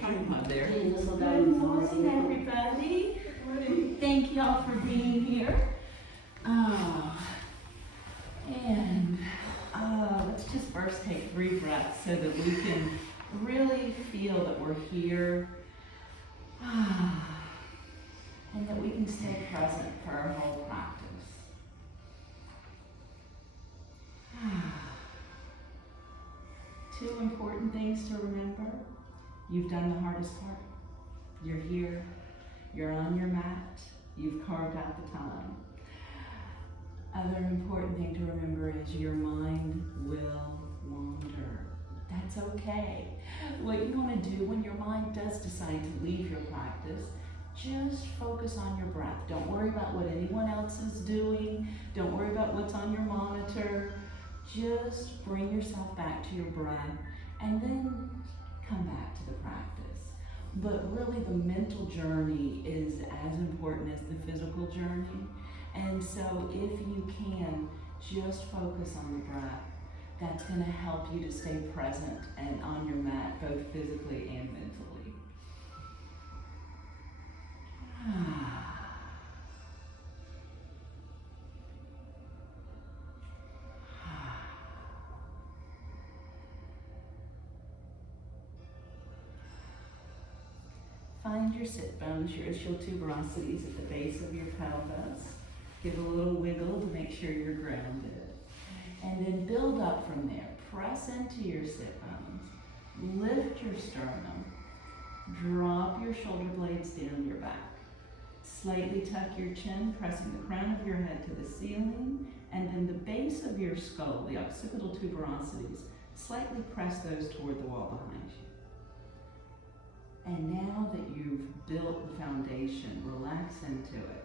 tripod there. Good morning, everybody. Thank y'all for being here. Let's just first take 3 breaths so that we can really feel that we're here and that we can stay present for our whole practice. Two important things to remember. You've done the hardest part. You're here. You're on your mat. You've carved out the time. Other important thing to remember is your mind will wander. That's okay. What you want to do when your mind does decide to leave your practice, just focus on your breath. Don't worry about what anyone else is doing. Don't worry about what's on your monitor. Just bring yourself back to your breath and then come back to the practice. But really the mental journey is as important as the physical journey. And so if you can, just focus on the breath. That's going to help you to stay present and on your mat, both physically and mentally. Find your sit bones, your ischial tuberosities at the base of your pelvis. Give a little wiggle to make sure you're grounded. And then build up from there. Press into your sit bones. Lift your sternum. Drop your shoulder blades down your back. Slightly tuck your chin, pressing the crown of your head to the ceiling. And then the base of your skull, the occipital tuberosities, slightly press those toward the wall behind you. And now that you've built the foundation, relax into it.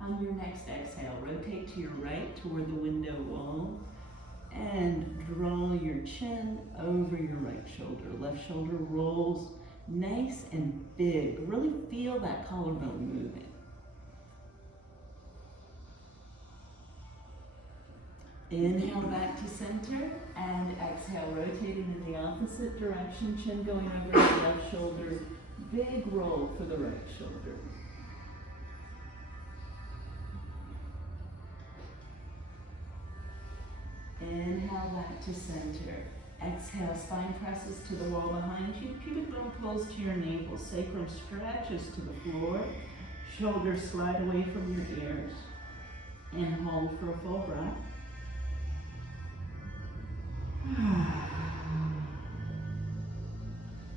On your next exhale, rotate to your right toward the window wall and draw your chin over your right shoulder. Left shoulder rolls nice and big. Really feel that collarbone moving. Inhale back to center and exhale, rotating in the opposite direction, chin going over the left shoulder. Big roll for the right shoulder. Inhale back to center. Exhale, spine presses to the wall behind you. Pubic bone pulls to your navel. Sacrum stretches to the floor. Shoulders slide away from your ears. And hold for a full breath.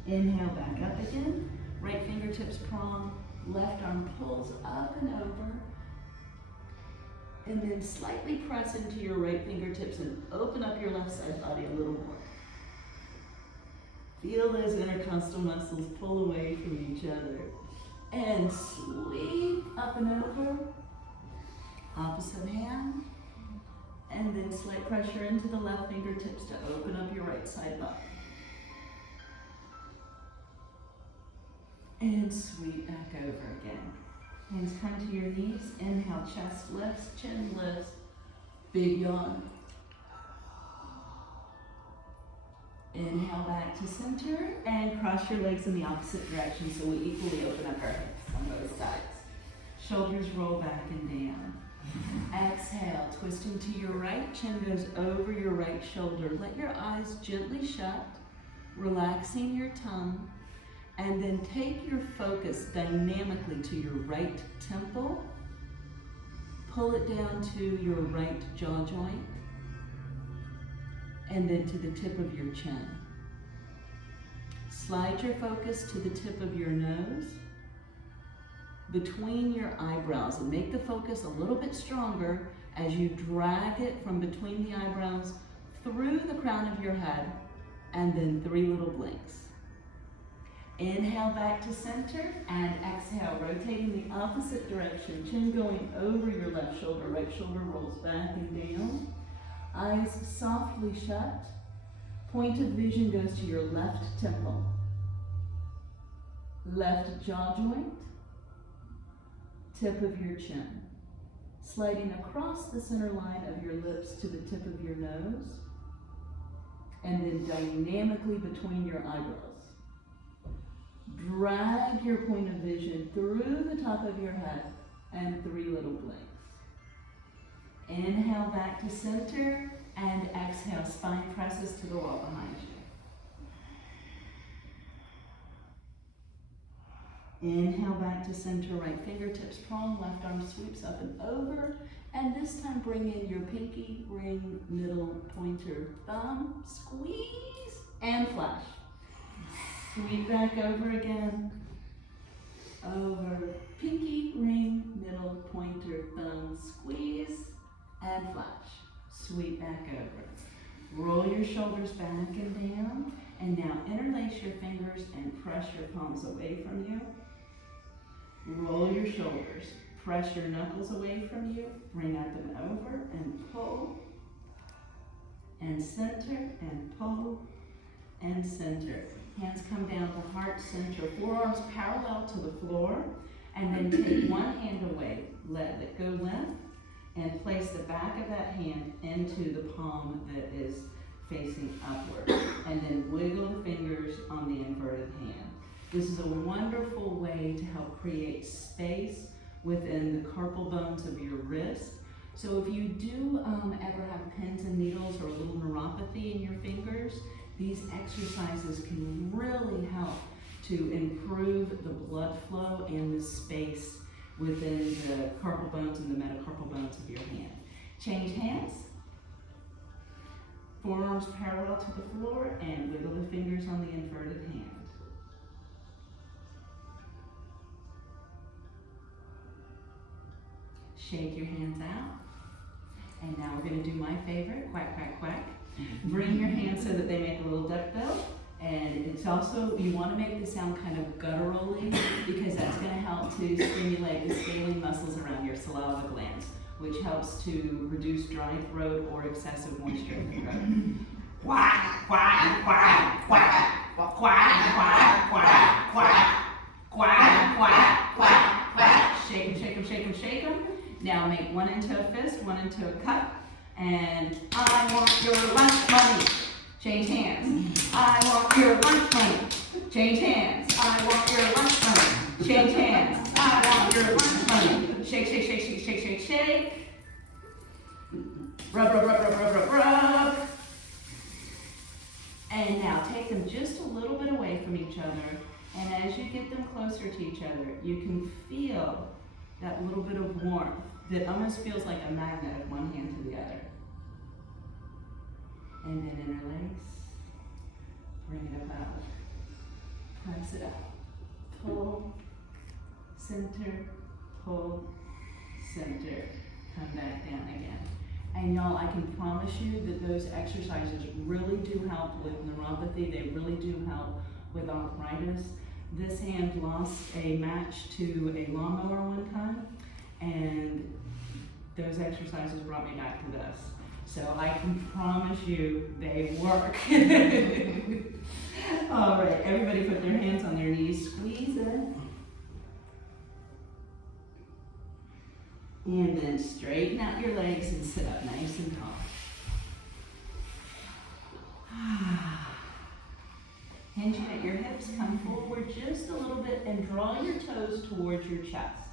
Inhale back up again. Right fingertips prong. Left arm pulls up and over. And then slightly press into your right fingertips and open up your left side body a little more. Feel those intercostal muscles pull away from each other. And sweep up and over. Opposite hand. And then slight pressure into the left fingertips to open up your right side body. And sweep back over again. Hands come to your knees. Inhale, chest lifts, chin lifts. Big yawn. Inhale back to center and cross your legs in the opposite direction so we equally open up our hips on both sides. Shoulders roll back and down. Exhale, twisting to your right, chin goes over your right shoulder. Let your eyes gently shut, relaxing your tongue, and then take your focus dynamically to your right temple. Pull it down to your right jaw joint, and then to the tip of your chin. Slide your focus to the tip of your nose, between your eyebrows, and make the focus a little bit stronger as you drag it from between the eyebrows through the crown of your head, and then 3 little blinks. Inhale back to center and exhale, rotating the opposite direction, chin going over your left shoulder, right shoulder rolls back and down. Eyes softly shut. Point of vision goes to your left temple. Left jaw joint, tip of your chin. Sliding across the center line of your lips to the tip of your nose, and then dynamically between your eyebrows. Drag your point of vision through the top of your head and 3 little blinks. Inhale back to center, and exhale, spine presses to the wall behind you. Inhale back to center, right fingertips prone, left arm sweeps up and over. And this time bring in your pinky, ring, middle, pointer, thumb, squeeze, and flash. Sweep back over again. Over, pinky, ring, middle, pointer, thumb, squeeze, and flash. Sweep back over. Roll your shoulders back and down. And now interlace your fingers and press your palms away from you. Roll your shoulders. Press your knuckles away from you. Bring up and over and pull. And center and pull and center. Hands come down to heart center. Forearms parallel to the floor. And then take one hand away. Let it go limp. And place the back of that hand into the palm that is facing upward. And then wiggle the fingers on the inverted hand. This is a wonderful way to help create space within the carpal bones of your wrist. So if you do ever have pins and needles or a little neuropathy in your fingers, these exercises can really help to improve the blood flow and the space within the carpal bones and the metacarpal bones of your hand. Change hands. Forearms parallel to the floor and wiggle the fingers on the inverted hand. Shake your hands out. And now we're going to do my favorite, quack, quack, quack. Bring your hands so that they make a little duck bill. And it's also, you want to make the sound kind of gutturally because that's going to help to stimulate the scaling muscles around your saliva glands, which helps to reduce dry throat or excessive moisture in the throat. Quack, quack, quack, quack, quack, quack, quack, quack, quack, quack, quack, quack. Shake them, shake them, shake them, shake them. Now make one into a fist, one into a cup, and I want your lunch money. Change hands. I want your lunch money. Change hands. I want your lunch money. Change hands. I want your lunch money. Shake, shake, shake, shake, shake, shake, shake. Rub, rub, rub, rub, rub, rub, rub. And now take them just a little bit away from each other. And as you get them closer to each other, you can feel that little bit of warmth that almost feels like a magnet of one hand to the other. And then interlace, bring it up, press it up, pull, center, pull, center, come back down again. And y'all, I can promise you that those exercises really do help with neuropathy. They really do help with arthritis. This hand lost a match to a lawnmower one time, and those exercises brought me back to this. So I can promise you they work. All right, everybody put their hands on their knees, squeeze it. And then straighten out your legs and sit up nice and tall. Hinging at your hips, come forward just a little bit and draw your toes towards your chest.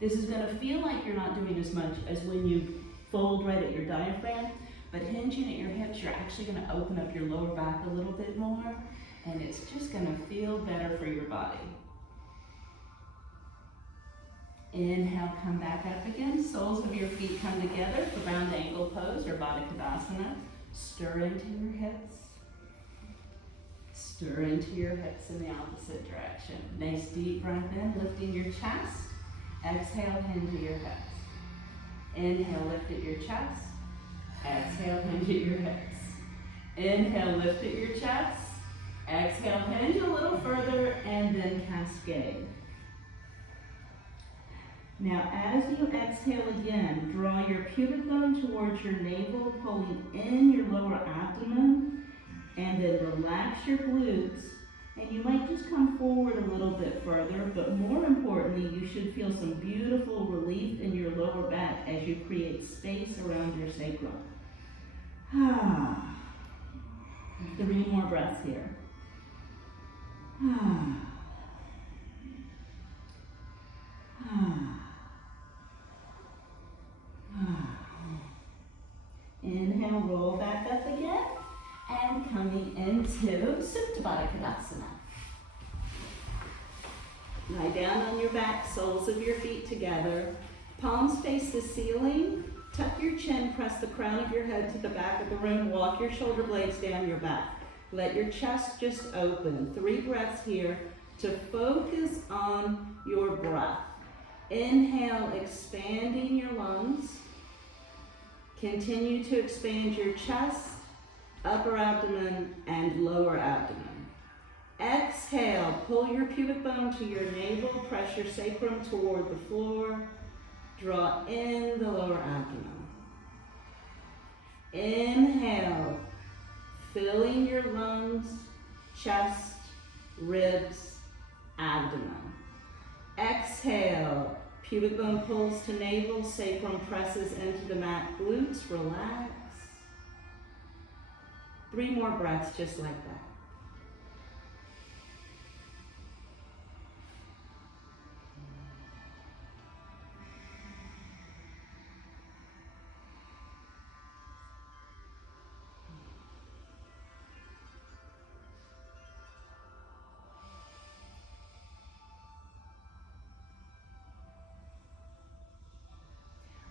This is going to feel like you're not doing as much as when you fold right at your diaphragm, but hinging at your hips, you're actually going to open up your lower back a little bit more, and it's just going to feel better for your body. Inhale, come back up again. Soles of your feet come together for round angle pose or Tadasana. Stir into your hips. Stir into your hips in the opposite direction. Nice deep breath in, lifting your chest. Exhale, hinge at your hips. Inhale, lift at your chest. Exhale, hinge at your hips. Inhale, lift at your chest. Exhale, hinge a little further, and then cascade. Now, as you exhale again, draw your pubic bone towards your navel, pulling in your lower abdomen, and then relax your glutes And you might just come forward a little bit further, but more importantly, you should feel some beautiful relief in your lower back as you create space around your sacrum. 3 more breaths here. Inhale, roll back up again, and coming into Supta Baddha Tadasana. Lie down on your back, soles of your feet together, palms face the ceiling, tuck your chin, press the crown of your head to the back of the room, walk your shoulder blades down your back. Let your chest just open. 3 breaths here to focus on your breath. Inhale, expanding your lungs. Continue to expand your chest, upper abdomen, and lower abdomen. Exhale, pull your pubic bone to your navel, press your sacrum toward the floor, draw in the lower abdomen. Inhale, filling your lungs, chest, ribs, abdomen. Exhale, pubic bone pulls to navel, sacrum presses into the mat, glutes relax. 3 more breaths just like that.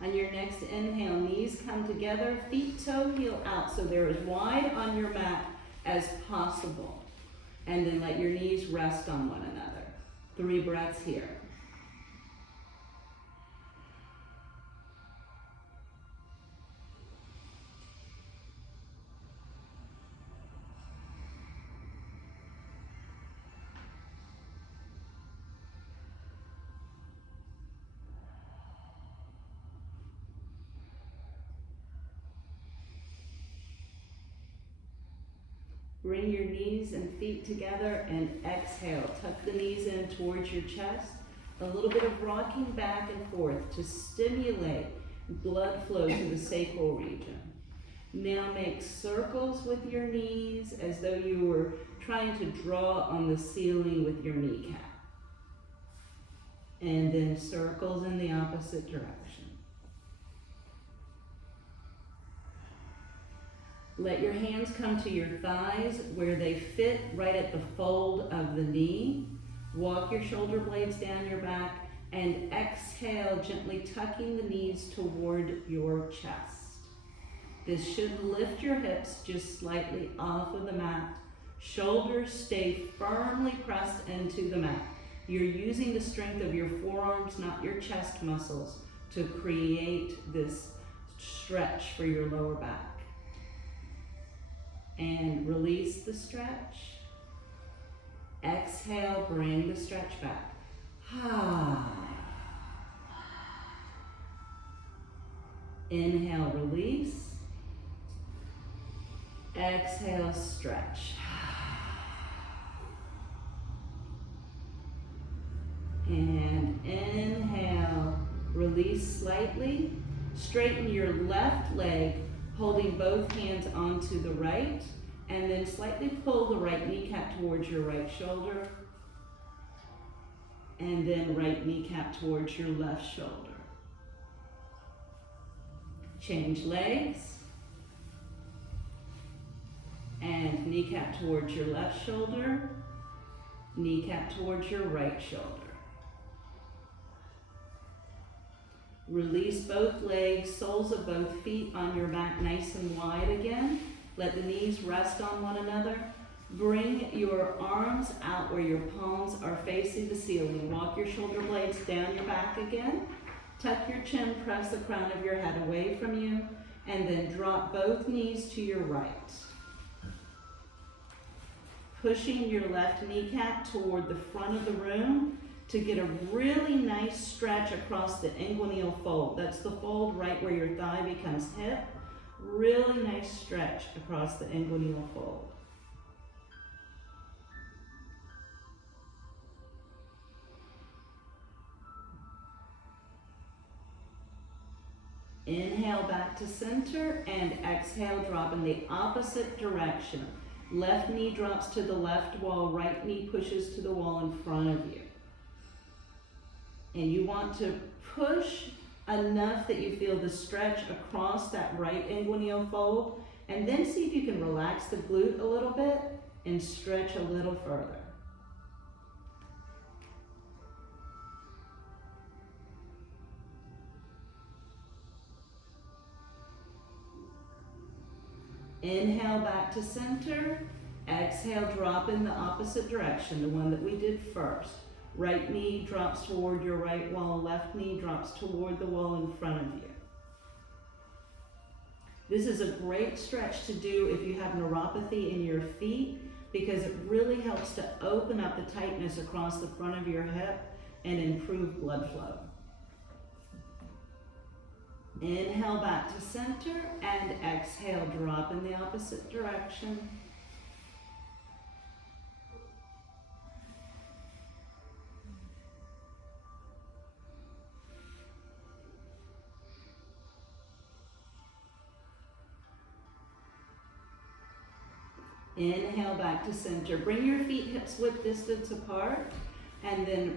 On your next inhale, knees come together, feet toe heel out, so they're as wide on your mat as possible. And then let your knees rest on one another. 3 breaths here. Bring your knees and feet together and exhale. Tuck the knees in towards your chest. A little bit of rocking back and forth to stimulate blood flow to the sacral region. Now make circles with your knees as though you were trying to draw on the ceiling with your kneecap. And then circles in the opposite direction. Let your hands come to your thighs where they fit right at the fold of the knee. Walk your shoulder blades down your back and exhale, gently tucking the knees toward your chest. This should lift your hips just slightly off of the mat. Shoulders stay firmly pressed into the mat. You're using the strength of your forearms, not your chest muscles, to create this stretch for your lower back. And release the stretch. Exhale, bring the stretch back. Inhale, release. Exhale, stretch. And inhale, release slightly. Straighten your left leg, holding both hands onto the right, and then slightly pull the right kneecap towards your right shoulder, and then right kneecap towards your left shoulder. Change legs, and kneecap towards your left shoulder, kneecap towards your right shoulder. Release both legs, soles of both feet on your back nice and wide again. Let the knees rest on one another. Bring your arms out where your palms are facing the ceiling. Walk your shoulder blades down your back again. Tuck your chin, press the crown of your head away from you, and then drop both knees to your right. Pushing your left kneecap toward the front of the room to get a really nice stretch across the inguinal fold. That's the fold right where your thigh becomes hip. Really nice stretch across the inguinal fold. Inhale back to center and exhale, drop in the opposite direction. Left knee drops to the left wall, right knee pushes to the wall in front of you. And you want to push enough that you feel the stretch across that right inguinal fold, and then see if you can relax the glute a little bit and stretch a little further. Inhale back to center. Exhale, drop in the opposite direction, the one that we did first. Right knee drops toward your right wall, left knee drops toward the wall in front of you. This is a great stretch to do if you have neuropathy in your feet, because it really helps to open up the tightness across the front of your hip and improve blood flow. Inhale back to center and exhale, drop in the opposite direction. Inhale back to center. Bring your feet hips width distance apart, and then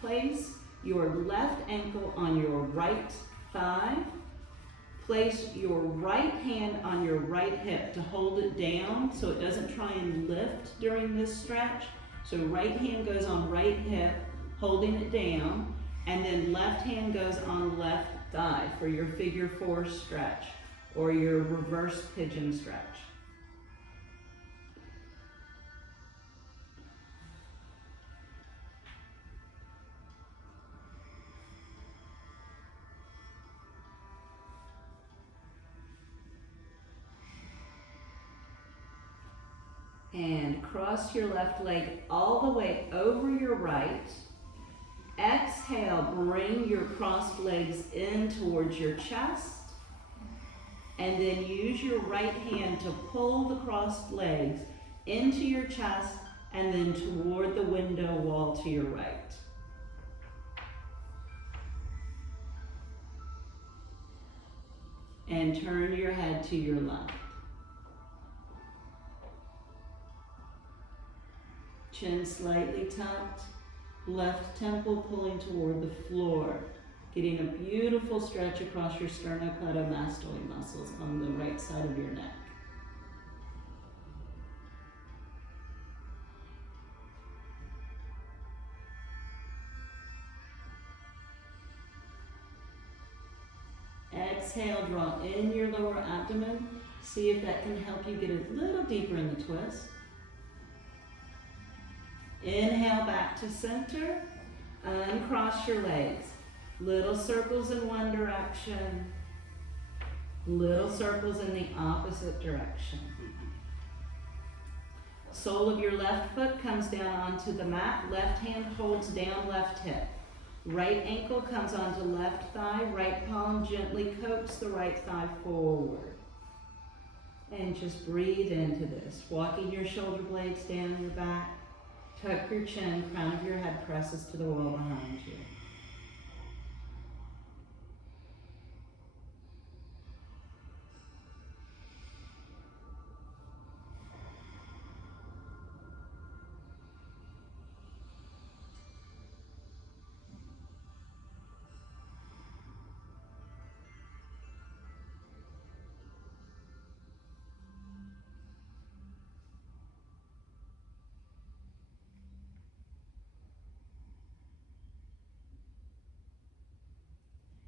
place your left ankle on your right thigh. Place your right hand on your right hip to hold it down so it doesn't try and lift during this stretch. So right hand goes on right hip, holding it down, and then left hand goes on left thigh for your figure four stretch or your reverse pigeon stretch. And cross your left leg all the way over your right. Exhale, bring your crossed legs in towards your chest. And then use your right hand to pull the crossed legs into your chest and then toward the window wall to your right. And turn your head to your left. Chin slightly tucked, left temple pulling toward the floor, getting a beautiful stretch across your sternocleidomastoid muscles on the right side of your neck. Exhale, draw in your lower abdomen. See if that can help you get a little deeper in the twist. Inhale back to center, uncross your legs. Little circles in one direction, little circles in the opposite direction. Sole of your left foot comes down onto the mat, left hand holds down left hip. Right ankle comes onto left thigh, right palm gently coax the right thigh forward. And just breathe into this, walking your shoulder blades down your back. Tuck your chin, crown of your head presses to the wall behind you.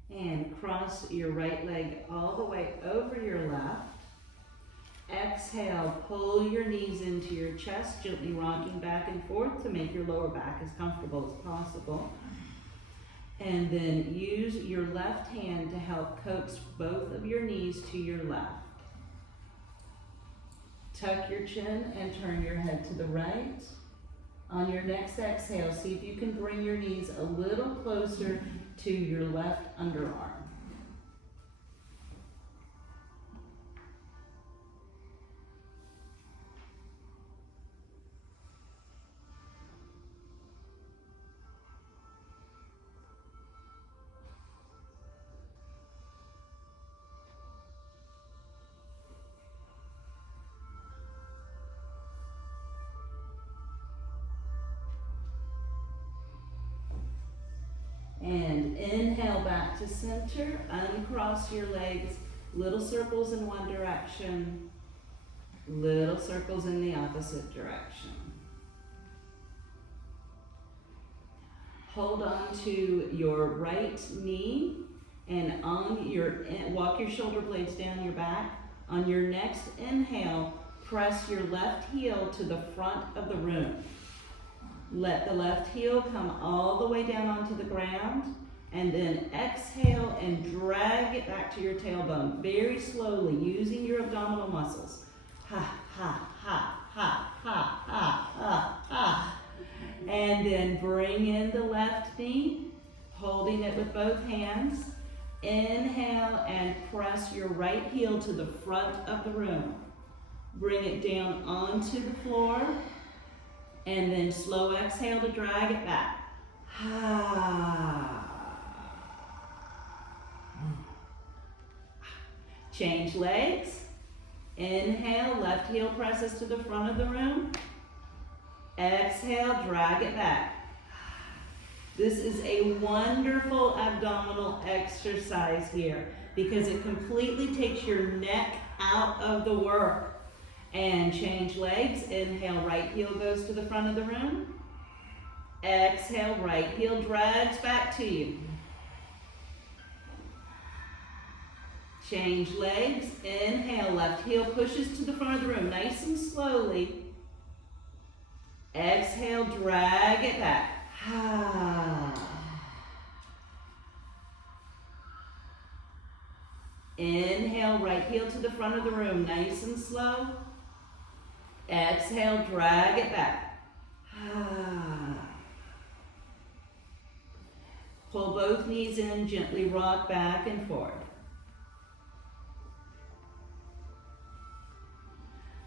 And cross your right leg all the way over your left. Exhale, pull your knees into your chest, gently rocking back and forth to make your lower back as comfortable as possible. And then use your left hand to help coax both of your knees to your left. Tuck your chin and turn your head to the right. On your next exhale, see if you can bring your knees a little closer to your left underarm. And inhale back to center, uncross your legs, little circles in one direction, little circles in the opposite direction. Hold on to your right knee and walk your shoulder blades down your back. On your next inhale, press your left heel to the front of the room. Let the left heel come all the way down onto the ground, and then exhale and drag it back to your tailbone very slowly using your abdominal muscles. Ha, ha, ha, ha, ha, ha, ha, ha. And then bring in the left knee, holding it with both hands. Inhale and press your right heel to the front of the room. Bring it down onto the floor, and then slow exhale to drag it back. Change legs. Inhale, left heel presses to the front of the room. Exhale, drag it back. This is a wonderful abdominal exercise here because it completely takes your neck out of the work. And change legs. Inhale, right heel goes to the front of the room. Exhale, right heel drags back to you. Change legs. Inhale, left heel pushes to the front of the room, nice and slowly. Exhale, drag it back. Inhale, right heel to the front of the room, nice and slow. Exhale, drag it back. Pull both knees in, gently rock back and forth.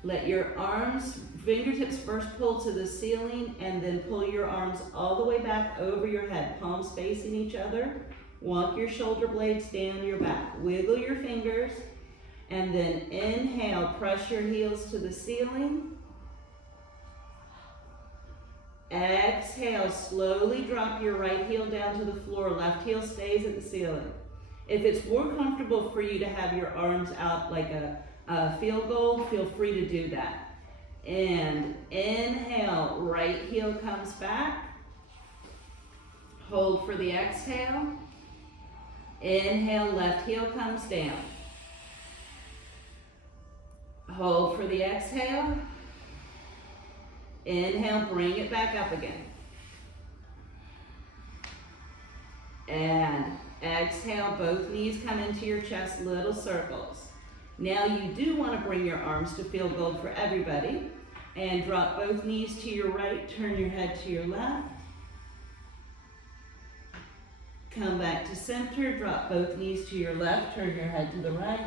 Let your arms, fingertips first pull to the ceiling and then pull your arms all the way back over your head, palms facing each other. Walk your shoulder blades down your back. Wiggle your fingers and then inhale, press your heels to the ceiling. Exhale, slowly drop your right heel down to the floor. Left heel stays at the ceiling. If it's more comfortable for you to have your arms out like a field goal, feel free to do that. And inhale, right heel comes back. Hold for the exhale. Inhale, left heel comes down. Hold for the exhale. Inhale, bring it back up again. And exhale, both knees come into your chest, little circles. Now you do want to bring your arms to field goal for everybody. And drop both knees to your right, turn your head to your left. Come back to center, drop both knees to your left, turn your head to the right.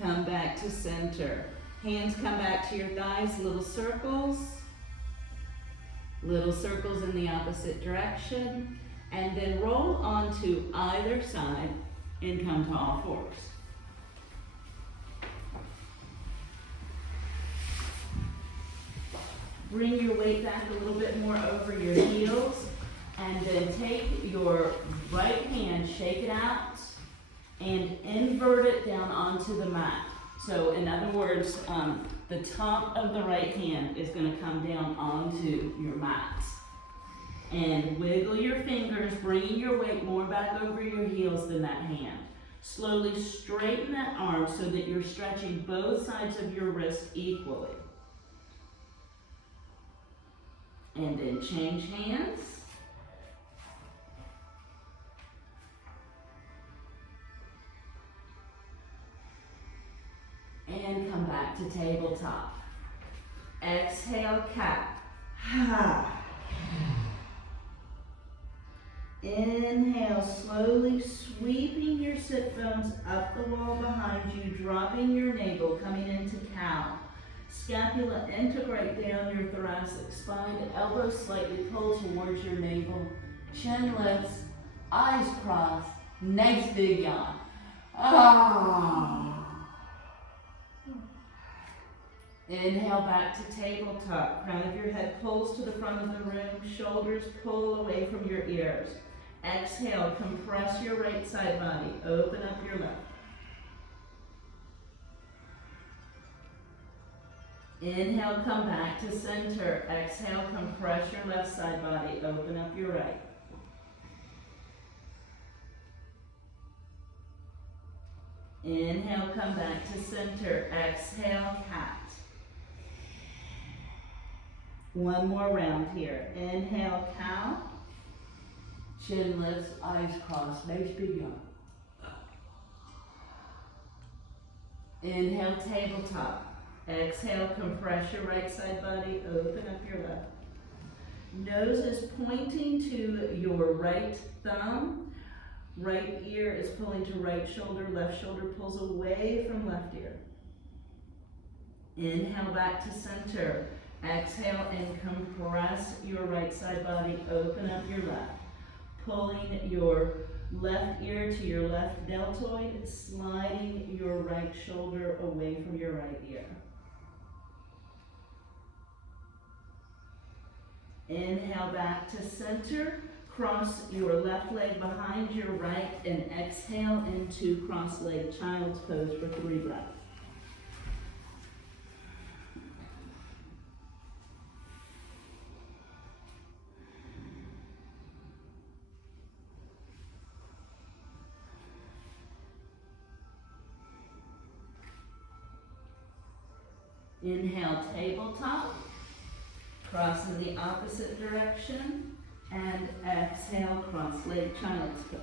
Come back to center. Hands come back to your thighs, little circles. Little circles in the opposite direction. And then roll onto either side and come to all fours. Bring your weight back a little bit more over your heels, and then take your right hand, shake it out, and invert it down onto the mat. So in other words, the top of the right hand is going to come down onto your mat. And wiggle your fingers, bringing your weight more back over your heels than that hand. Slowly straighten that arm so that you're stretching both sides of your wrist equally. And then change hands. And come back to tabletop. Exhale, cat. Inhale, slowly sweeping your sit bones up the wall behind you, dropping your navel, coming into cow. Scapula integrate down your thoracic spine, elbows slightly pull towards your navel, chin lifts, eyes crossed, nice big yawn. Inhale back to tabletop, crown of your head pulls to the front of the room, shoulders pull away from your ears. Exhale, compress your right side body, open up your left. Inhale, come back to center. Exhale, compress your left side body, open up your right. Inhale, come back to center. Exhale, cat. One more round here. Inhale, cow. Chin lifts, eyes crossed, nose big yawn. Inhale, tabletop. Exhale, compress your right side body, open up your left. Nose is pointing to your right thumb. Right ear is pulling to right shoulder, left shoulder pulls away from left ear. Inhale, back to center. Exhale and compress your right side body, open up your left. Pulling your left ear to your left deltoid, sliding your right shoulder away from your right ear. Inhale, back to center. Cross your left leg behind your right and exhale into cross-legged child's pose for 3 breaths. Inhale, tabletop. Cross in the opposite direction. And exhale, cross-legged child's pose.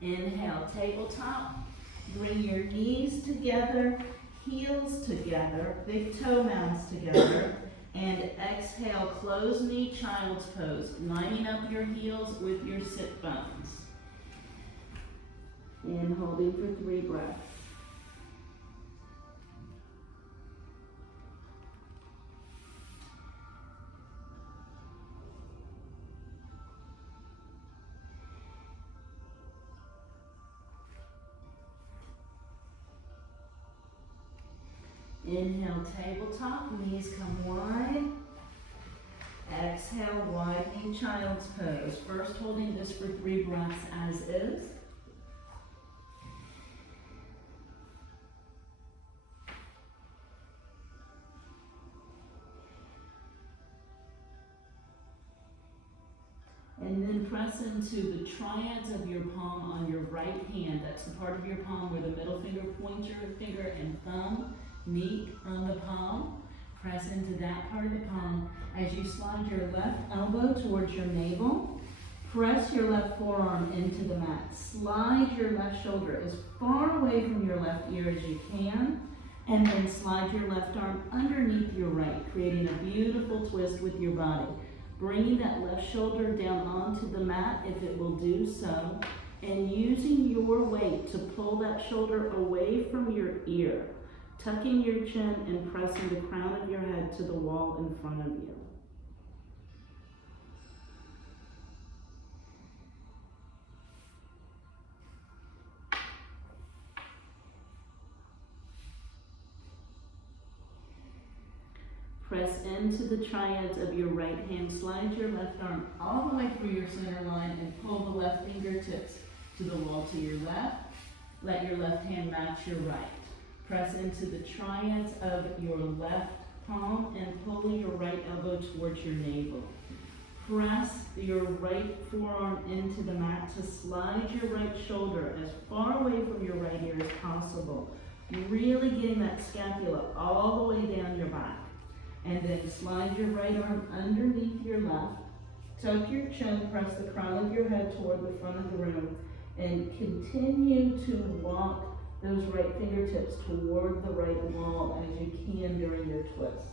Inhale, tabletop. Bring your knees together, heels together, big toe mounds together. And exhale, closed knee child's pose, lining up your heels with your sit bones. And holding for 3 breaths. Inhale, tabletop, knees come wide. Exhale, widening child's pose. First holding this for 3 breaths as is. And then press into the triads of your palm on your right hand. That's the part of your palm where the middle finger, pointer finger, and thumb meet on the palm. Press into that part of the palm as you slide your left elbow towards your navel. Press your left forearm into the mat. Slide your left shoulder as far away from your left ear as you can. And then slide your left arm underneath your right, creating a beautiful twist with your body. Bringing that left shoulder down onto the mat if it will do so. And using your weight to pull that shoulder away from your ear. Tucking your chin and pressing the crown of your head to the wall in front of you. Press into the triads of your right hand. Slide your left arm all the way through your center line and pull the left fingertips to the wall to your left. Let your left hand match your right. Press into the triads of your left palm and pull your right elbow towards your navel. Press your right forearm into the mat to slide your right shoulder as far away from your right ear as possible. Really getting that scapula all the way down your back. And then slide your right arm underneath your left. Tuck your chin, press the crown of your head toward the front of the room, and continue to walk those right fingertips toward the right wall as you can during your twist.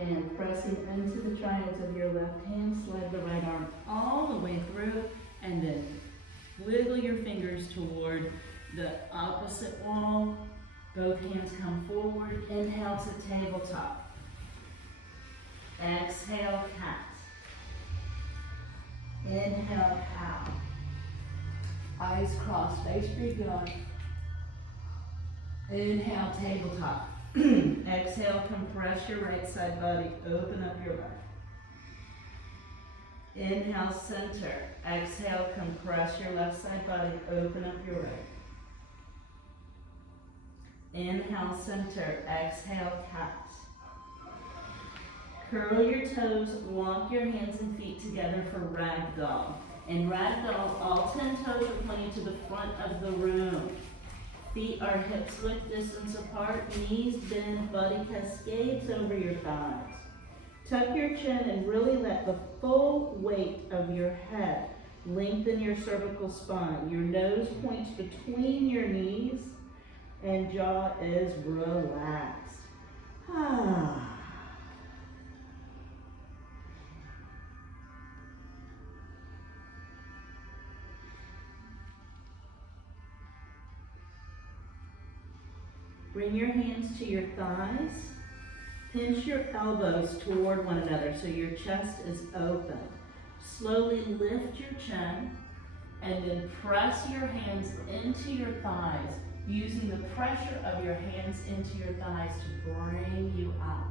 And pressing into the triads of your left hand, slide the right arm all the way through, and then wiggle your fingers toward the opposite wall. Both hands come forward. Inhale to tabletop. Exhale, cat. Inhale, cow. Eyes crossed, face big dog. Inhale, tabletop. Exhale, compress your right side body, open up your left. Inhale, center. Exhale, compress your left side body, open up your right. Inhale, center. Exhale, cat. Curl your toes, walk your hands and feet together for ragdoll. In ragdoll, all 10 toes are pointing to the front of the room. Feet are hips width distance apart, knees bend, body cascades over your thighs. Tuck your chin and really let the full weight of your head lengthen your cervical spine. Your nose points between your knees and jaw is relaxed. Bring your hands to your thighs. Pinch your elbows toward one another so your chest is open. Slowly lift your chin and then press your hands into your thighs, using the pressure of your hands into your thighs to bring you up.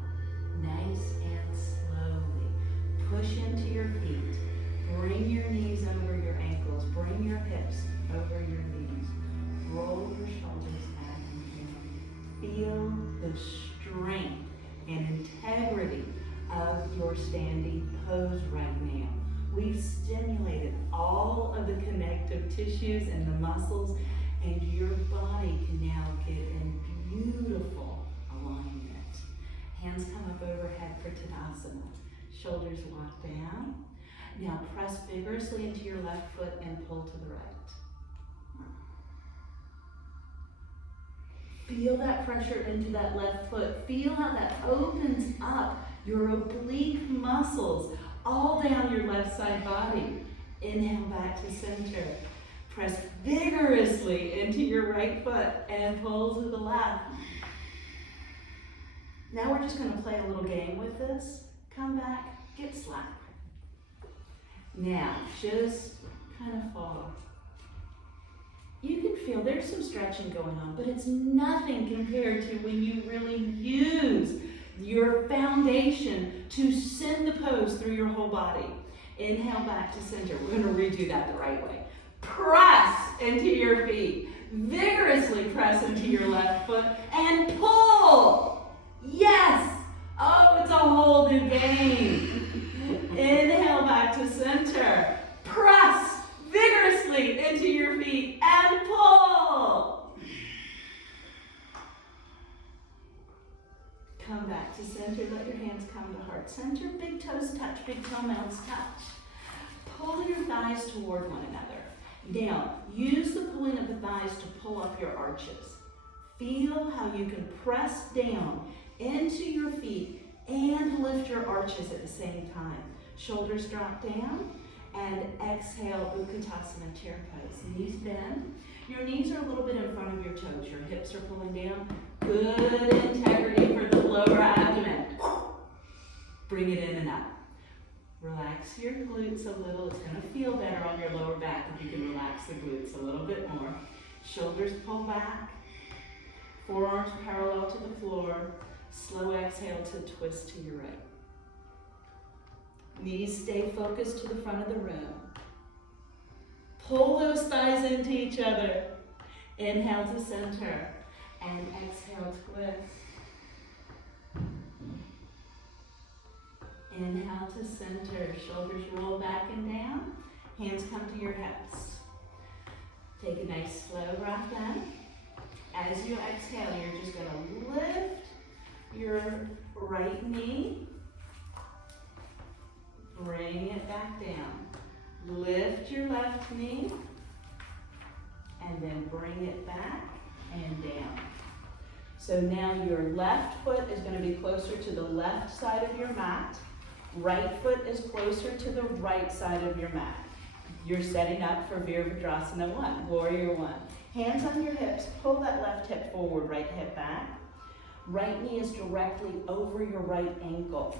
Nice and slowly. Push into your feet. Bring your knees over your ankles. Bring your hips over your knees. Roll your shoulders back and down. Feel the strength and integrity of your standing pose right now. We've stimulated all of the connective tissues and the muscles, and your body can now get in beautiful alignment. Hands come up overhead for Tadasana. Shoulders walk down. Now press vigorously into your left foot and pull to the right. Feel that pressure into that left foot. Feel how that opens up your oblique muscles all down your left side body. Inhale back to center. Press vigorously into your right foot and pull to the left. Now we're just going to play a little game with this. Come back, get slack. Now, just kind of fall. You can feel there's some stretching going on, but it's nothing compared to when you really use your foundation to send the pose through your whole body. Inhale back to center. We're going to redo that the right way. Press into your feet. Vigorously press into your left foot and pull. Yes! Oh, it's a whole new game. Inhale back to center. Press vigorously into your feet and pull. Come back to center. Let your hands come to heart center. Big toes touch, big toenails touch. Pull your thighs toward one another. Now, use the pulling of the thighs to pull up your arches. Feel how you can press down into your feet and lift your arches at the same time. Shoulders drop down and exhale, Utkatasana chair pose. Knees bend. Your knees are a little bit in front of your toes. Your hips are pulling down. Good integrity for the lower abdomen. Bring it in and up. Relax your glutes a little. It's going to feel better on your lower back if you can relax the glutes a little bit more. Shoulders pull back. Forearms parallel to the floor. Slow exhale to twist to your right. Knees stay focused to the front of the room. Pull those thighs into each other. Inhale to center. And exhale, twist. Inhale to center. Shoulders roll back and down. Hands come to your hips. Take a nice slow breath in. As you exhale, you're just going to lift your right knee. Bring it back down. Lift your left knee. And then bring it back and down. So now your left foot is going to be closer to the left side of your mat. Right foot is closer to the right side of your mat. You're setting up for Virabhadrasana 1, Warrior 1. Hands on your hips, pull that left hip forward, right hip back. Right knee is directly over your right ankle.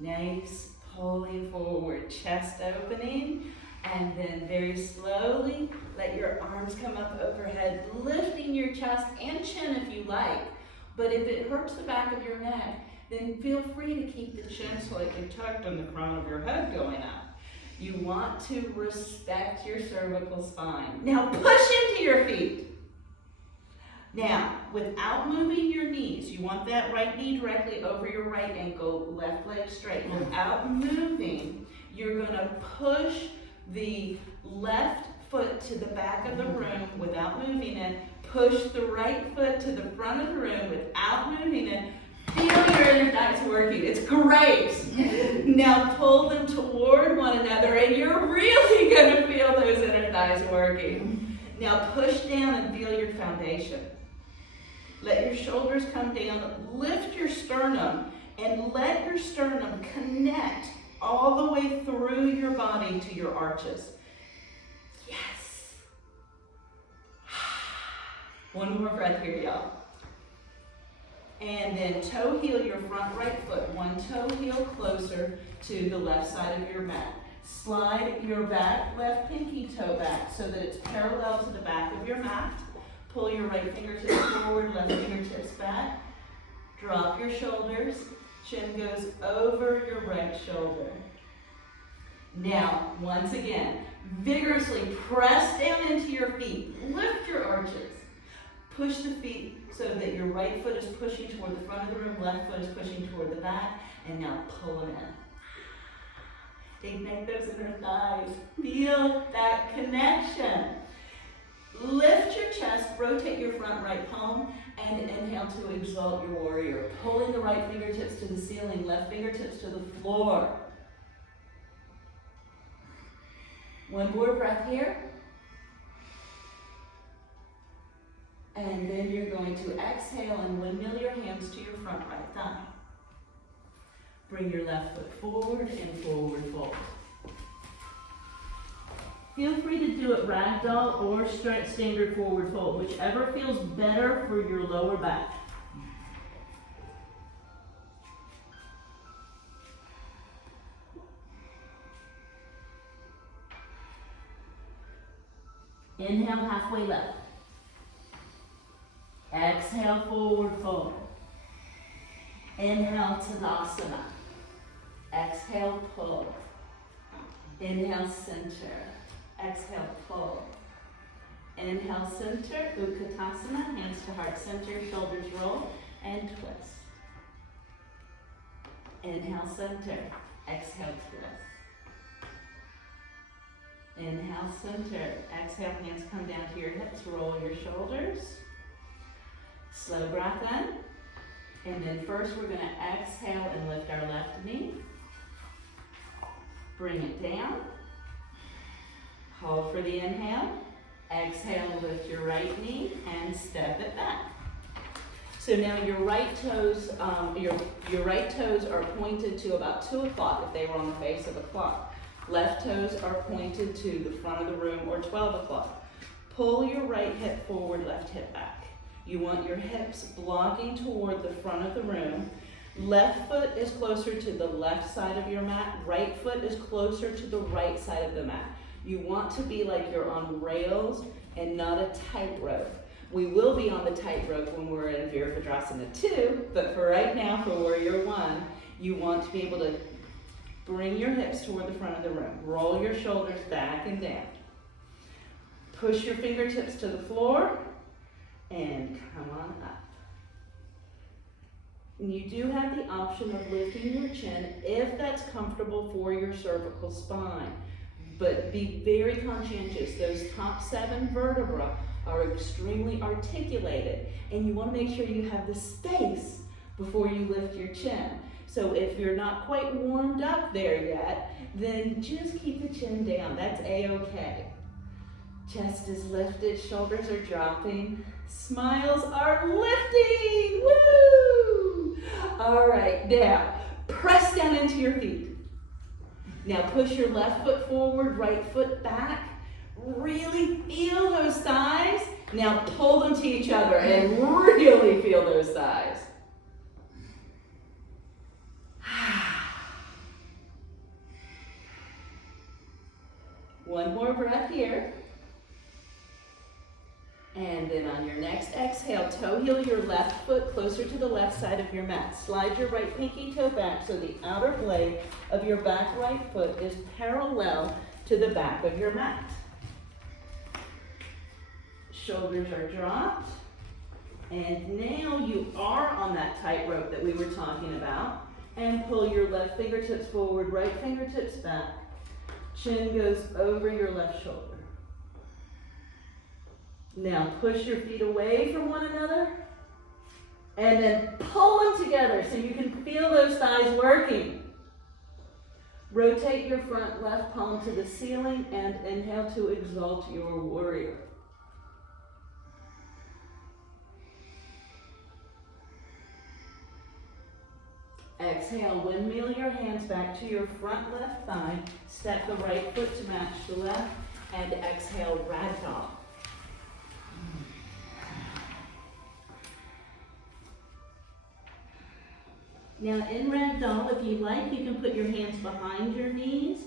Nice, pulling forward, chest opening, and then very slowly let your arms come up overhead, lifting your chest and chin if you like. But if it hurts the back of your neck, then feel free to keep the chin slightly tucked and the crown of your head going up. You want to respect your cervical spine. Now push into your feet. Now, without moving your knees, you want that right knee directly over your right ankle, left leg straight. Without moving, you're going to push the left foot to the back of the room without moving it. Push the right foot to the front of the room without moving it. Feel your inner thighs working. It's great. Now pull them toward one another, and you're really going to feel those inner thighs working. Now push down and feel your foundation. Let your shoulders come down. Lift your sternum, and let your sternum connect all the way through your body to your arches. Yes. One more breath here, y'all. And then toe heel your front right foot. One toe heel closer to the left side of your mat. Slide your back left pinky toe back so that it's parallel to the back of your mat. Pull your right fingertips forward, left fingertips back. Drop your shoulders. Chin goes over your right shoulder. Now, once again, vigorously press down into your feet. Lift your arches. Push the feet so that your right foot is pushing toward the front of the room, left foot is pushing toward the back, and now pull them in. Ignite those inner thighs. Feel that connection. Lift your chest, rotate your front right palm, and inhale to exalt your warrior. Pulling the right fingertips to the ceiling, left fingertips to the floor. One more breath here. And then you're going to exhale and windmill your hands to your front right thigh. Bring your left foot forward and forward fold. Feel free to do it ragdoll or standard forward fold, whichever feels better for your lower back. Inhale, halfway left. Exhale, forward fold. Inhale, Tadasana. Exhale, pull. Inhale, center. Exhale, pull. Inhale, center, Utkatasana, hands to heart center, shoulders roll, and twist. Inhale, center. Exhale, twist. Inhale, center. Exhale, hands come down to your hips, roll your shoulders. Slow breath in. And then first we're going to exhale and lift our left knee. Bring it down. Hold for the inhale. Exhale, lift your right knee and step it back. So now your right toes, your right toes are pointed to about 2 o'clock if they were on the face of a clock. Left toes are pointed to the front of the room or 12 o'clock. Pull your right hip forward, left hip back. You want your hips blocking toward the front of the room. Left foot is closer to the left side of your mat. Right foot is closer to the right side of the mat. You want to be like you're on rails and not a tightrope. We will be on the tightrope when we're in Virabhadrasana 2, but for right now, for Warrior 1, you want to be able to bring your hips toward the front of the room. Roll your shoulders back and down. Push your fingertips to the floor and come on up. And you do have the option of lifting your chin if that's comfortable for your cervical spine. But be very conscientious. Those top 7 vertebrae are extremely articulated, and you want to make sure you have the space before you lift your chin. So if you're not quite warmed up there yet, then just keep the chin down. That's A-okay. Chest is lifted, shoulders are dropping, smiles are lifting, woo! All right, now, press down into your feet. Now push your left foot forward, right foot back. Really feel those thighs. Now pull them to each other and really feel those thighs. One more breath here. And then on your next exhale, toe heel your left foot closer to the left side of your mat. Slide your right pinky toe back so the outer blade of your back right foot is parallel to the back of your mat. Shoulders are dropped. And now you are on that tightrope that we were talking about. And pull your left fingertips forward, right fingertips back. Chin goes over your left shoulder. Now push your feet away from one another and then pull them together so you can feel those thighs working. Rotate your front left palm to the ceiling and inhale to exalt your warrior. Exhale, windmill your hands back to your front left thigh. Step the right foot to match the left and exhale, ragdoll. Now in ragdoll, if you like, you can put your hands behind your knees,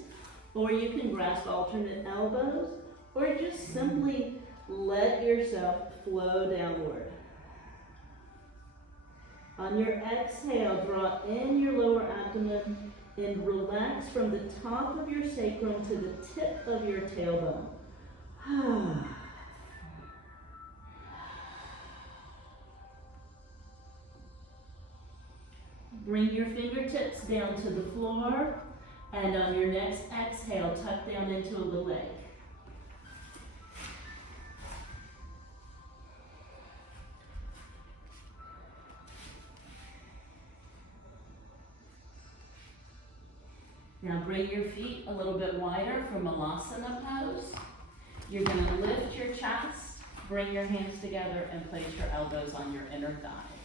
or you can grasp alternate elbows, or just simply let yourself flow downward. On your exhale, draw in your lower abdomen and relax from the top of your sacrum to the tip of your tailbone. Bring your fingertips down to the floor, and on your next exhale, tuck down into a little leg. Now bring your feet a little bit wider for Malasana Pose. You're going to lift your chest, bring your hands together, and place your elbows on your inner thighs.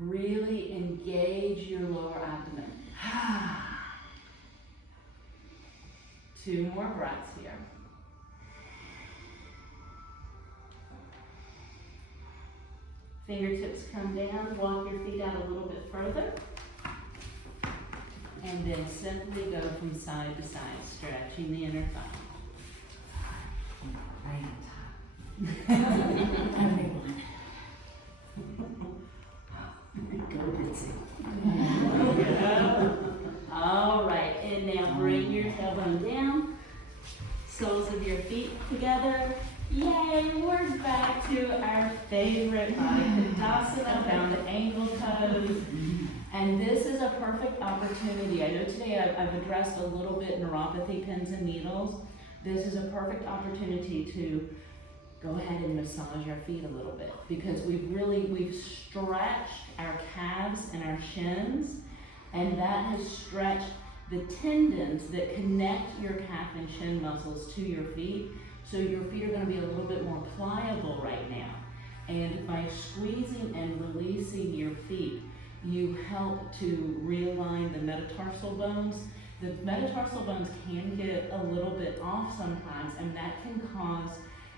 Really engage your lower abdomen. 2 more breaths here. Fingertips come down, walk your feet out a little bit further. And then simply go from side to side, stretching the inner thigh. Right on top. Everyone. Go Bitsy. All right, and now bring your tailbone down, soles of your feet together. Yay, we're back to our favorite body, Tadasana, bound ankle toes. And this is a perfect opportunity. I know today I've addressed a little bit neuropathy, pins and needles. This is a perfect opportunity to go ahead and massage our feet a little bit, because we've stretched our calves and our shins, and that has stretched the tendons that connect your calf and shin muscles to your feet. So your feet are going to be a little bit more pliable right now. And by squeezing and releasing your feet, you help to realign the metatarsal bones. The metatarsal bones can get a little bit off sometimes, and that can cause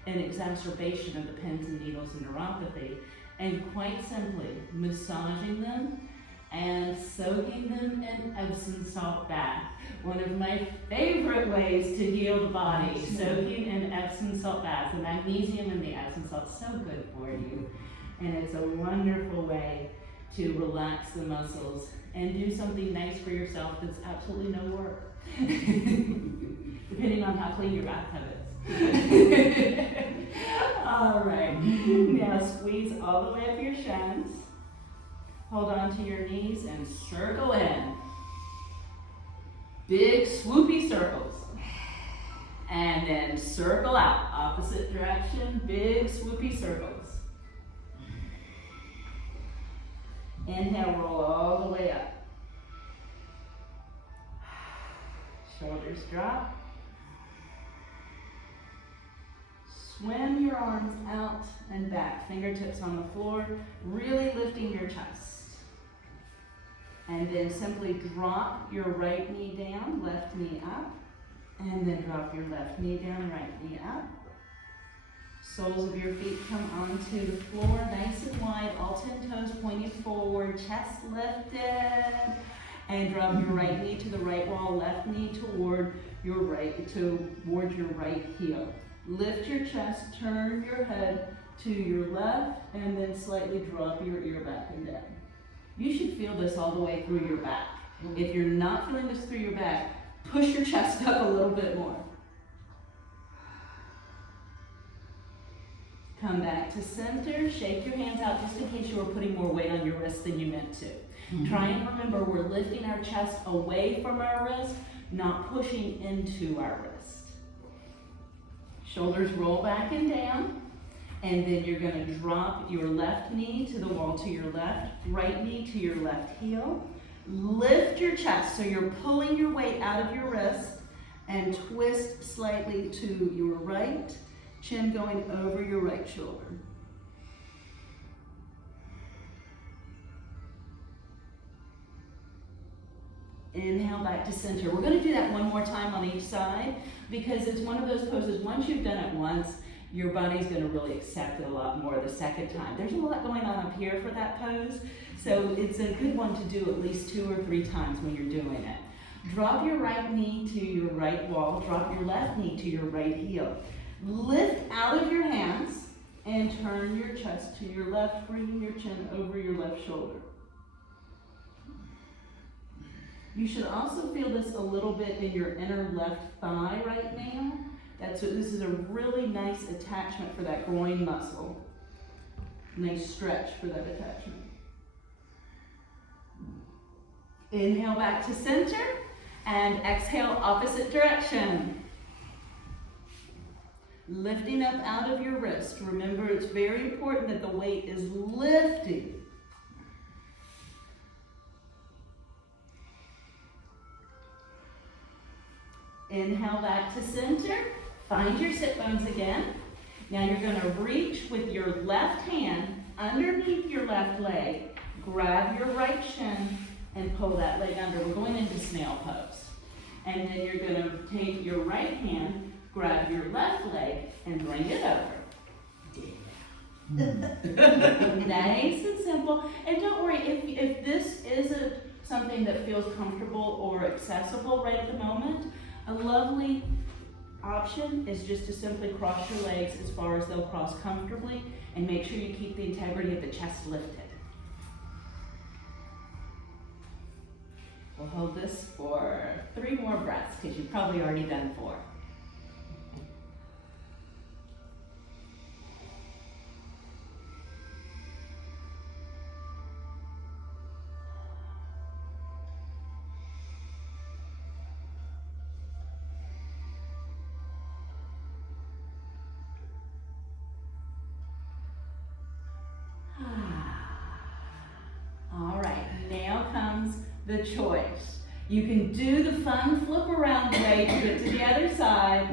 an exacerbation of the pins and needles and neuropathy. And quite simply, massaging them and soaking them in Epsom salt bath. One of my favorite ways to heal the body, soaking in Epsom salt bath. The magnesium in the Epsom salt is so good for you. And it's a wonderful way to relax the muscles and do something nice for yourself that's absolutely no work. Depending on how clean your bathtub is. All right, now squeeze all the way up your shins. Hold on to your knees and circle in. Big swoopy circles. And then circle out, opposite direction, big swoopy circles. Inhale, roll all the way up. Shoulders drop. Swim your arms out and back, fingertips on the floor, really lifting your chest. And then simply drop your right knee down, left knee up, and then drop your left knee down, right knee up. Soles of your feet come onto the floor, nice and wide, all 10 toes pointed forward, chest lifted, and drop your right knee to the right wall, left knee toward your right heel. Lift your chest, turn your head to your left, and then slightly drop your ear back and down. You should feel this all the way through your back. If you're not feeling this through your back, push your chest up a little bit more. Come back to center, shake your hands out just in case you were putting more weight on your wrist than you meant to. Try and remember we're lifting our chest away from our wrist, not pushing into our wrist. Shoulders roll back and down, and then you're going to drop your left knee to the wall to your left, right knee to your left heel. Lift your chest so you're pulling your weight out of your wrist and twist slightly to your right, chin going over your right shoulder. Inhale back to center. We're going to do that one more time on each side because it's one of those poses, once you've done it once, your body's going to really accept it a lot more the second time. There's a lot going on up here for that pose, so it's a good one to do at least 2 or 3 times when you're doing it. Drop your right knee to your right wall, drop your left knee to your right heel. Lift out of your hands and turn your chest to your left, bringing your chin over your left shoulder. You should also feel this a little bit in your inner left thigh right now. This is a really nice attachment for that groin muscle. Nice stretch for that attachment. Inhale back to center and exhale opposite direction. Lifting up out of your wrist. Remember, it's very important that the weight is lifting. Inhale back to center. Find your sit bones again. Now you're going to reach with your left hand underneath your left leg. Grab your right shin and pull that leg under. We're going into snail pose. And then you're going to take your right hand, grab your left leg, and bring it over. Nice and simple. And don't worry, if this isn't something that feels comfortable or accessible right at the moment, a lovely option is just to simply cross your legs as far as they'll cross comfortably and make sure you keep the integrity of the chest lifted. We'll hold this for 3 more breaths because you've probably already done 4. The choice. You can do the fun flip around way to get to the other side,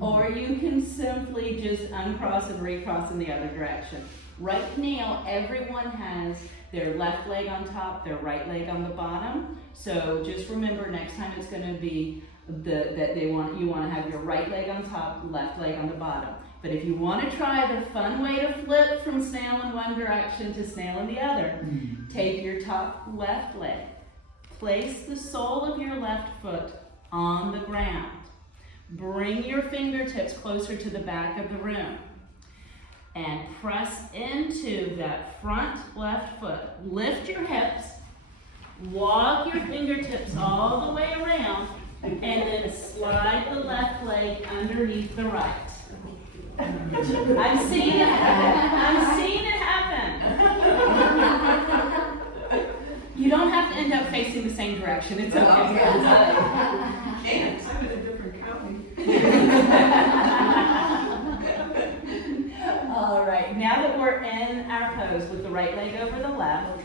or you can simply just uncross and recross in the other direction. Right now, everyone has their left leg on top, their right leg on the bottom. So just remember, next time it's going to be you want to have your right leg on top, left leg on the bottom. But if you want to try the fun way to flip from snail in one direction to snail in the other, take your top left leg. Place the sole of your left foot on the ground. Bring your fingertips closer to the back of the room. And press into that front left foot. Lift your hips. Walk your fingertips all the way around. And then slide the left leg underneath the right. I'm seeing it happen. You don't have to end up facing the same direction. It's okay. I'm in a different county. All right. Now that we're in our pose with the right leg over the left.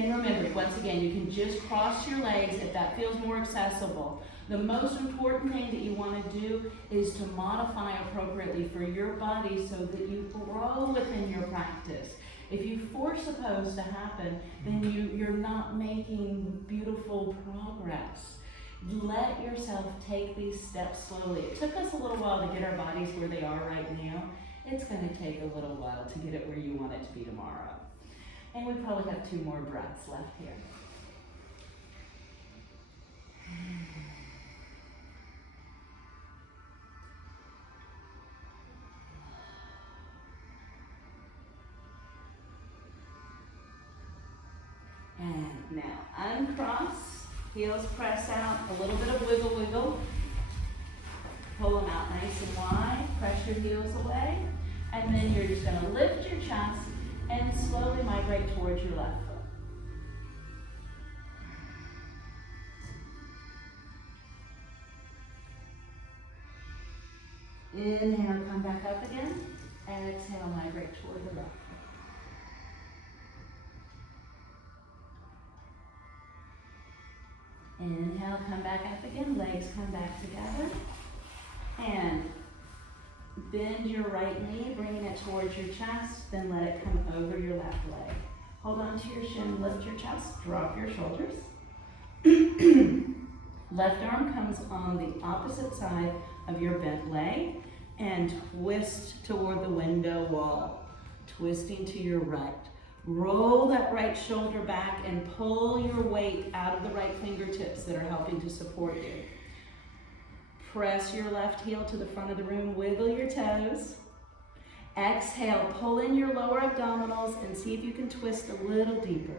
And remember, once again, you can just cross your legs if that feels more accessible. The most important thing that you want to do is to modify appropriately for your body so that you grow within your practice. If you force a pose to happen, then you're not making beautiful progress. Let yourself take these steps slowly. It took us a little while to get our bodies where they are right now. It's going to take a little while to get it where you want it to be tomorrow. And we probably have 2 more breaths left here. And now uncross, heels press out, a little bit of wiggle wiggle. Pull them out nice and wide, press your heels away. And then you're just gonna lift your chest and slowly migrate towards your left foot. Inhale, come back up again. Exhale, migrate toward the left. Inhale, come back up again. Legs come back together. And bend your right knee, bringing it towards your chest, then let it come over your left leg. Hold on to your shin, lift your chest, drop your shoulders. Left arm comes on the opposite side of your bent leg and twist toward the window wall, twisting to your right. Roll that right shoulder back and pull your weight out of the right fingertips that are helping to support you. Press your left heel to the front of the room, wiggle your toes. Exhale, pull in your lower abdominals and see if you can twist a little deeper.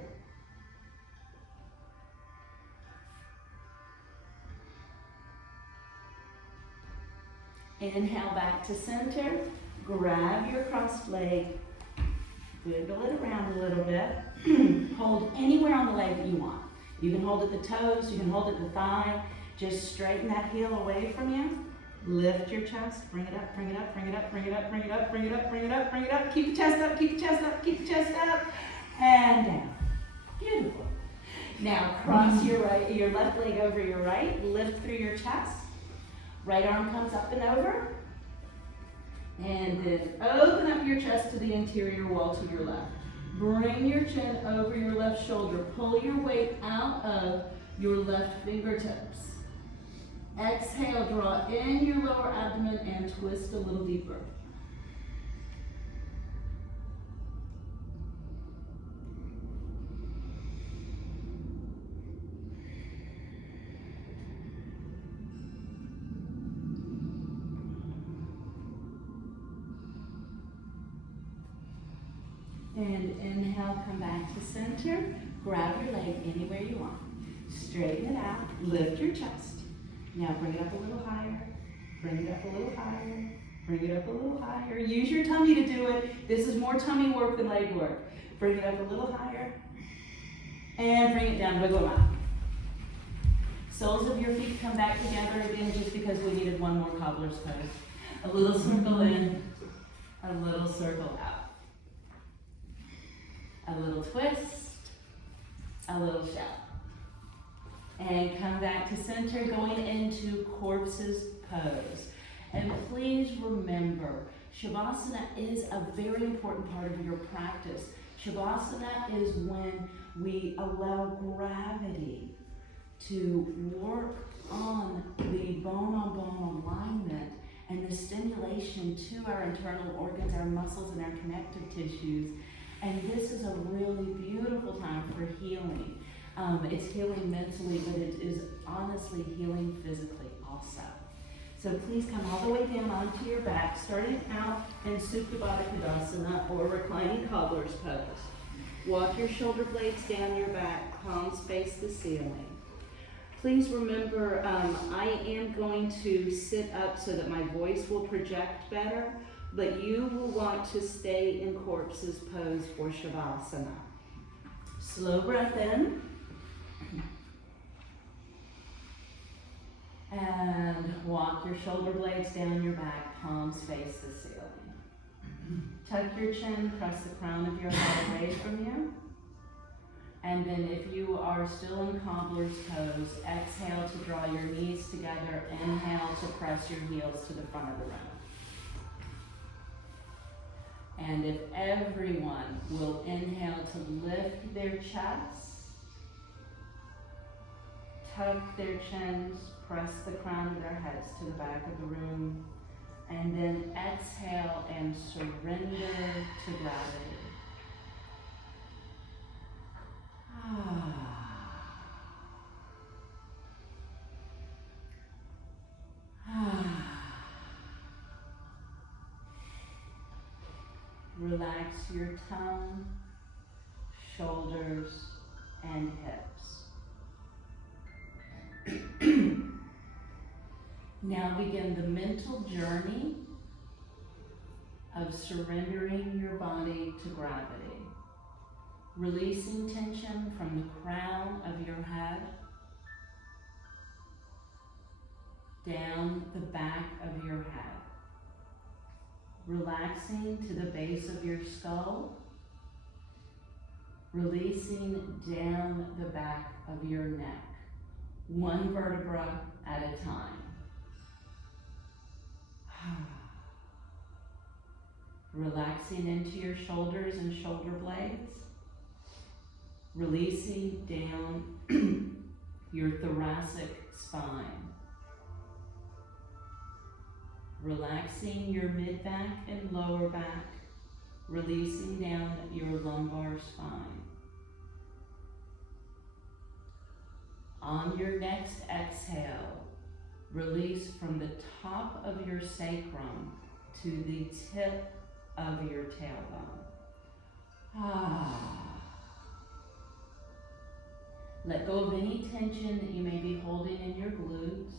Inhale back to center, grab your crossed leg, wiggle it around a little bit. Hold anywhere on the leg that you want. You can hold at the toes, you can hold at the thigh. Just straighten that heel away from you. Lift your chest, bring it up, bring it up, bring it up, bring it up, bring it up, bring it up, bring it up, bring it up. Keep the chest up, keep the chest up, keep the chest up. And down. Beautiful. Now cross your left leg over your right, lift through your chest. Right arm comes up and over. And then open up your chest to the interior wall to your left. Bring your chin over your left shoulder. Pull your weight out of your left fingertips. Exhale, draw in your lower abdomen and twist a little deeper. And inhale, come back to center. Grab your leg anywhere you want. Straighten it out, lift your chest. Now bring it up a little higher, bring it up a little higher, bring it up a little higher. Use your tummy to do it. This is more tummy work than leg work. Bring it up a little higher, and bring it down, wiggle out. Soles of your feet come back together again just because we needed one more cobbler's pose. A little circle in, a little circle out. A little twist, a little shout. And come back to center, going into corpse's pose. And please remember, Shavasana is a very important part of your practice. Shavasana is when we allow gravity to work on the bone-on-bone alignment and the stimulation to our internal organs, our muscles, and our connective tissues. And this is a really beautiful time for healing. It's healing mentally, but it is honestly healing physically also. So please come all the way down onto your back, starting out in Supta Baddha Tadasana or Reclining Cobbler's Pose. Walk your shoulder blades down your back, palms face the ceiling. Please remember, I am going to sit up so that my voice will project better, but you will want to stay in corpse's pose for Shavasana. Slow breath in. And walk your shoulder blades down your back, palms face the ceiling. Tuck your chin, press the crown of your head away from you. And then if you are still in Cobbler's pose, exhale to draw your knees together. Inhale to press your heels to the front of the room. And if everyone will inhale to lift their chests, tuck their chins, press the crown of their heads to the back of the room, and then exhale and surrender to gravity. Relax your tongue, shoulders, and hips. Now begin the mental journey of surrendering your body to gravity. Releasing tension from the crown of your head, down the back of your head. Relaxing to the base of your skull, releasing down the back of your neck, one vertebra at a time. Relaxing into your shoulders and shoulder blades, releasing down your thoracic spine. Relaxing your mid-back and lower back, releasing down your lumbar spine. On your next exhale, release from the top of your sacrum to the tip of your tailbone. Let go of any tension that you may be holding in your glutes.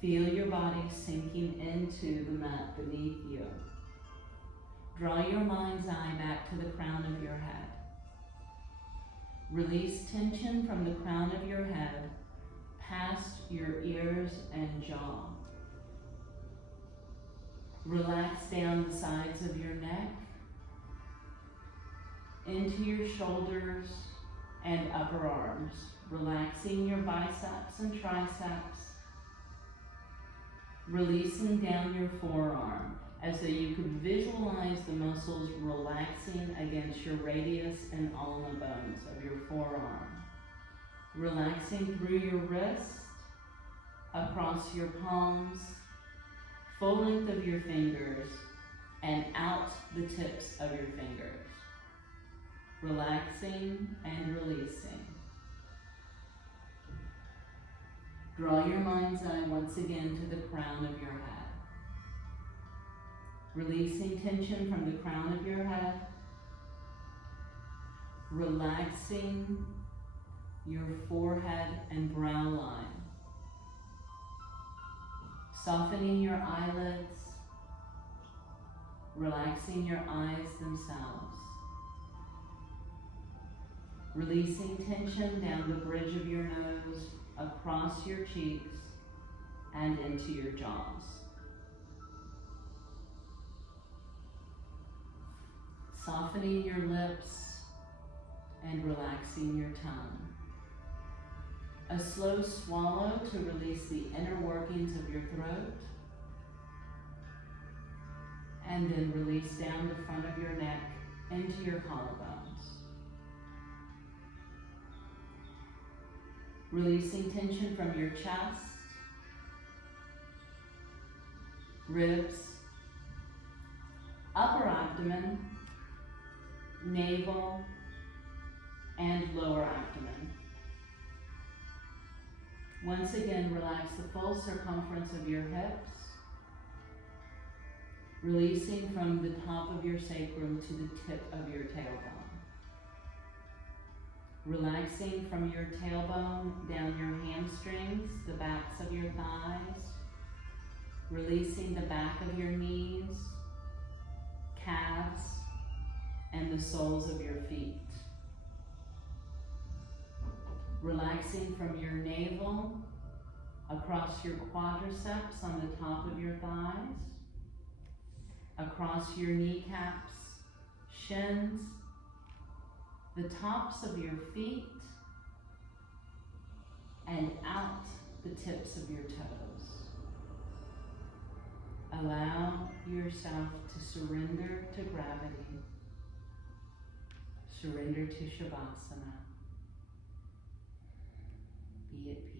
Feel your body sinking into the mat beneath you. Draw your mind's eye back to the crown of your head. Release tension from the crown of your head past your ears and jaw. Relax down the sides of your neck, into your shoulders and upper arms, relaxing your biceps and triceps, releasing down your forearm as though you could visualize the muscles relaxing against your radius and ulna bones of your forearm. Relaxing through your wrist, across your palms, full length of your fingers, and out the tips of your fingers. Relaxing and releasing. Draw your mind's eye once again to the crown of your head. Releasing tension from the crown of your head. Relaxing your forehead and brow line. Softening your eyelids. Relaxing your eyes themselves. Releasing tension down the bridge of your nose, across your cheeks, and into your jaws. Softening your lips and relaxing your tongue. A slow swallow to release the inner workings of your throat, and then release down the front of your neck into your collarbones. Releasing tension from your chest, ribs, upper abdomen, navel, and lower abdomen. Once again, relax the full circumference of your hips, releasing from the top of your sacrum to the tip of your tailbone. Relaxing from your tailbone down your hamstrings, the backs of your thighs, releasing the back of your knees, calves, and the soles of your feet. Relaxing from your navel, across your quadriceps on the top of your thighs, across your kneecaps, shins, the tops of your feet and out the tips of your toes. Allow yourself to surrender to gravity. Surrender to Shavasana. Be at peace.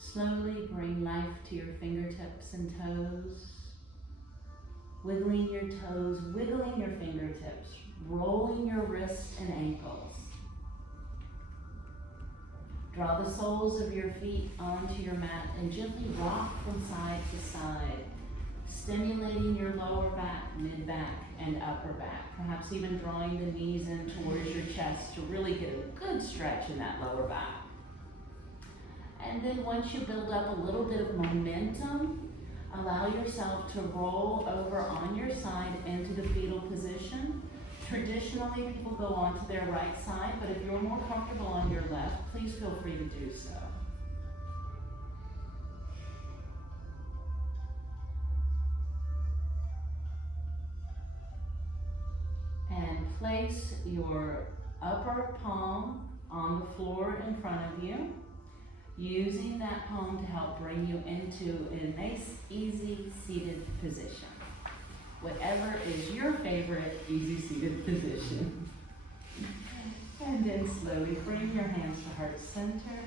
Slowly bring life to your fingertips and toes. Wiggling your toes, wiggling your fingertips, rolling your wrists and ankles. Draw the soles of your feet onto your mat and gently rock from side to side, stimulating your lower back, mid-back, and upper back. Perhaps even drawing the knees in towards your chest to really get a good stretch in that lower back. And then once you build up a little bit of momentum, allow yourself to roll over on your side into the fetal position. Traditionally, people go onto their right side, but if you're more comfortable on your left, please feel free to do so. And place your upper palm on the floor in front of you, using that palm to help bring you into a nice, easy seated position. Whatever is your favorite easy seated position. And then slowly bring your hands to heart center.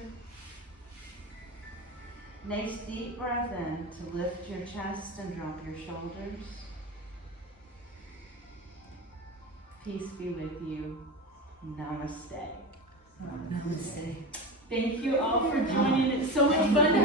Nice deep breath in to lift your chest and drop your shoulders. Peace be with you. Namaste. Namaste. Thank you all for joining. It's so much fun to